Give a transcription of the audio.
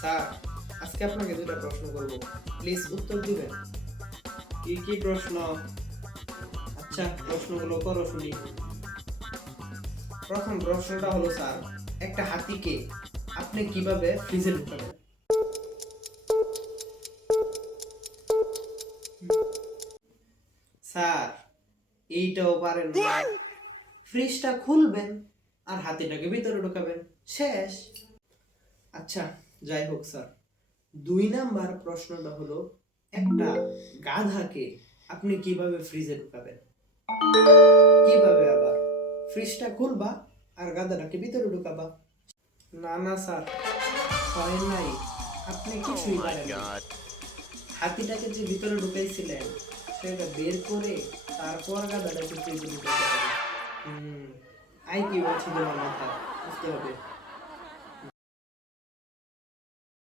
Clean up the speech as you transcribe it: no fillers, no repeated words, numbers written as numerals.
Sir, আজকে আপনাকে দুটো প্রশ্ন করব, প্লিজ উত্তর দিবেন। কি কি প্রশ্ন? আচ্ছা, প্রশ্নগুলো করো শুনি। প্রথম প্রশ্নটা হলো স্যার, একটা হাতিকে আপনি কিভাবে ফ্রিজে ঢুকাবেন? স্যার, এইটাও পারেন না। ফ্রিজটা খুলবেন আর হাতিটাকে ভিতরে ঢুকাবেন, শেষ। আচ্ছা, যাই হোক স্যার, 2 নাম্বার প্রশ্নটা হলো, একটা গাধাকে আপনি কিভাবে ফ্রিজে ঢুকাবেন? কিভাবে আবার? ফ্রিজটা খুলবা আর গাধাটাকে ভিতরে ঢুকাবা। না না স্যার, হয় নাই। আপনি কিছুই পারেন না। হাতিটাকে যে ভিতরে ঢুকাইছিলেন সেটা বের করে তারপর গাধাটাকে ফ্রিজে ঢুকাইতে হবে। আই কি বলছি তোমার মাথা বুঝতে হবে।